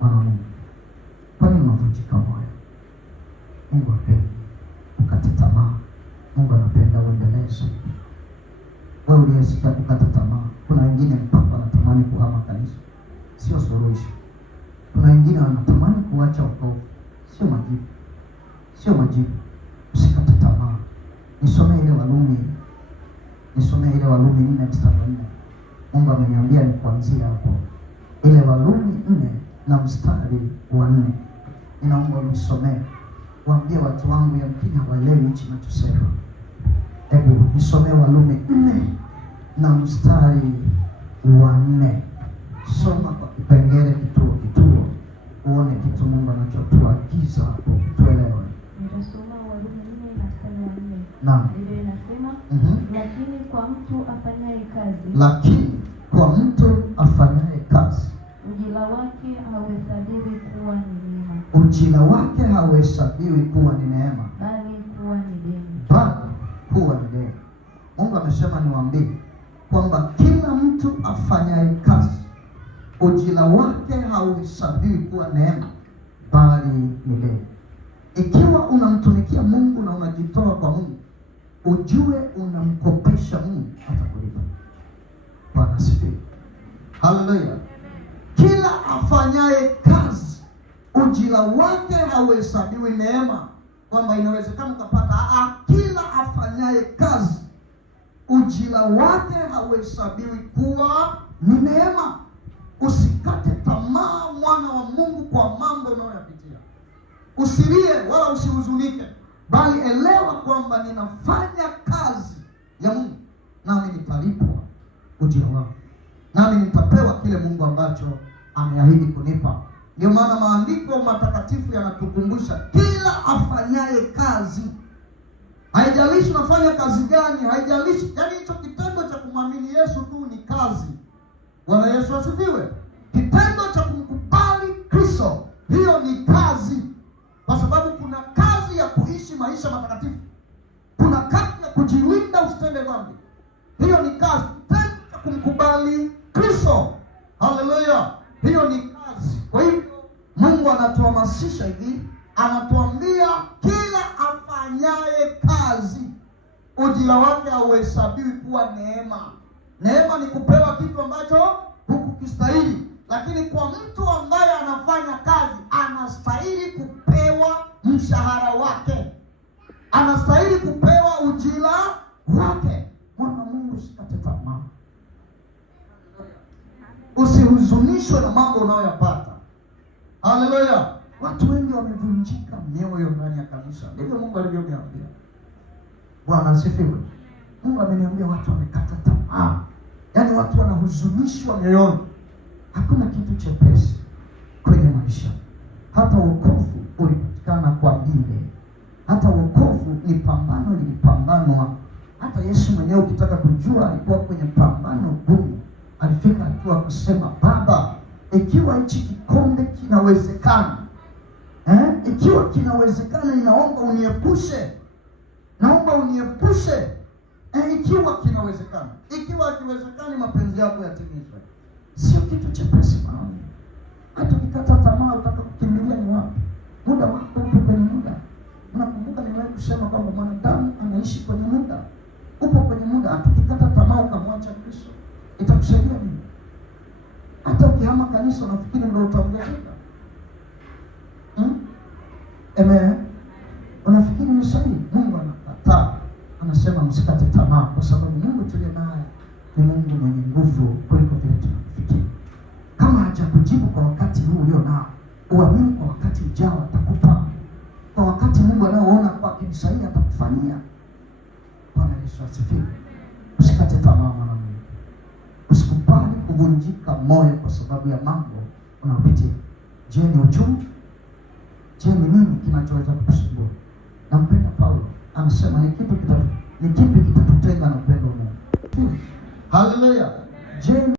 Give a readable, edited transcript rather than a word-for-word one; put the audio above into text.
Mwana wa Mungu, kwa nini unavunjika moyo? Mungu hapendi ukate tamaa. Mungu anapenda uendeleze. Wewe uliyesikia kukata tamaa, kuna wengine mpaka wanatamani kuhama kanisa, sio suluhisho. Kuna wengine wanatamani kuacha wokovu, sio majibu, sio majibu. Usikate tamaa. Nisomee ile Warumi 4 mstari wa 4. Mungu ameniambia ni kuanzia hapo. Ile Warumi 4 na mstari wa 4. Ninaomba unisomee. Waambie watu wangu yamkini hawaelewi hichi ninachosema. Hebu nisomee Warumi 4 na mstari wa 4. Soma kwa kipengele kituo uone kitu Mungu anachotuagiza hapo, tuelewe. Nitasoma Warumi 4 na mstari wa 4. Naam. Biblia inasema, lakini kwa mtu afanyaye kazi, ujira wake hauhesabiwi kuwa ni neema. Ujira wake hauhesabiwi kuwa ni neema, bali kuwa ni deni. Mungu amesema niwaambie kwamba kila mtu afanyaye kazi, ujira wake hauhesabiwi kuwa neema, bali ni deni. Ikiwa unamtumikia Mungu na unajitoa kwa Mungu, ujue unamkopesha Mungu hata kulipa. Bwana asifiwe. Haleluya. Kila afanyaye kazi, ujira wake hauhesabiwi neema, kwamba inawezekana ukapata. Kila afanyaye kazi, ujira wake hauhesabiwi kuwa ni neema. Usikate tamaa, mwana wa Mungu, kwa mambo unayoyapitia. Usilie wala usihuzunike, bali elewa kwamba ninafanya kazi ya Mungu, nami nitalipwa ujira wangu, nami nitapewa kile Mungu ambacho ameahidi kunipa. Ndio maana maandiko matakatifu yanatukumbusha kila afanyaye kazi. Haijalishi unafanya kazi gani, haijalishi, yaani hicho kitendo cha kumwamini Yesu tu ni kazi. Bwana Yesu asifiwe. Kitendo cha kumkubali Kristo, hiyo ni kazi. Kwa sababu kuna kazi ya kuishi maisha matakatifu, kuna kazi ya kujilinda usitende dhambi. Hiyo ni kazi. Kitendo cha kumkubali Kristo, haleluya, hiyo ni kazi. Kwa hivyo Mungu anatuhamasisha hivi, anatuambia kila afanyaye kazi, ujira wake hauhesabiwi kuwa neema. Neema ni kupewa kitu ambacho hukukistahili, lakini kwa mtu ambaye anafanya kazi anastahili kupewa mshahara wake, anastahili kupewa ujira wake. Mwana Mungu, usikate tamaa, usihuzunishwe na mambo unayoyapata. Haleluya. Watu wengi wamevunjika mioyo ndani ya kanisa. Ndivyo Mungu alivyoniambia. Bwana asifiwe. Mungu ameniambia watu wamekata tamaa, yaani watu wanahuzunishwa mioyoni. Hakuna kitu chepesi kwenye maisha. Hata wokovu ulipatikana kwa bidii. Hata wokovu ni pambano, lilipambanwa. Hata Yesu mwenyewe ukitaka kujua alikuwa kwenye pambano gumu. Alifika hatua kusema, Baba, ikiwa hichi kikombe kinawezekana, ikiwa kinawezekana, ninaomba uniepushe. Naomba uniepushe. Ikiwa kinawezekana. Ikiwa kiwezekani, mapenzi yako yatimizwe. Sio kitu chepesi maana. Hata ukikata tamaa utaka kukimbilia ni wapi? Muda wako upo kwenye muda. Unakumbuka niliwahi kusema kwamba mwanadamu anaishi kwenye muda. Upo kwenye muda. Hata ukikata tamaa ukamwacha Kristo, itakusaidia nini? Hata ukihama kanisa unafikiri ndio utaongezeka? Unafikiri ni sahihi? Mungu anakataa. Anasema msikate tamaa, kwa sababu Mungu tuliye naye ni Mungu mwenye nguvu kuliko vile tunafikiri. Kama hajakujibu kwa wakati huu ulio nao, uamini kwa wakati ujao atakupa. Kwa wakati Mungu anaoona kwa kimsaidi atakufanyia. Bwana Yesu asifiwe. Usikate tamaa mwana Mungu. Usikubali kuvunjika moyo kwa sababu ya mambo unayopitia. Je, ni uchungu? Je, ni nini kinachoweza kukusumbua? Nampenda Paulo. Anasema ni kipi kitatutenga na upendo wa Mungu? Haleluya. Je,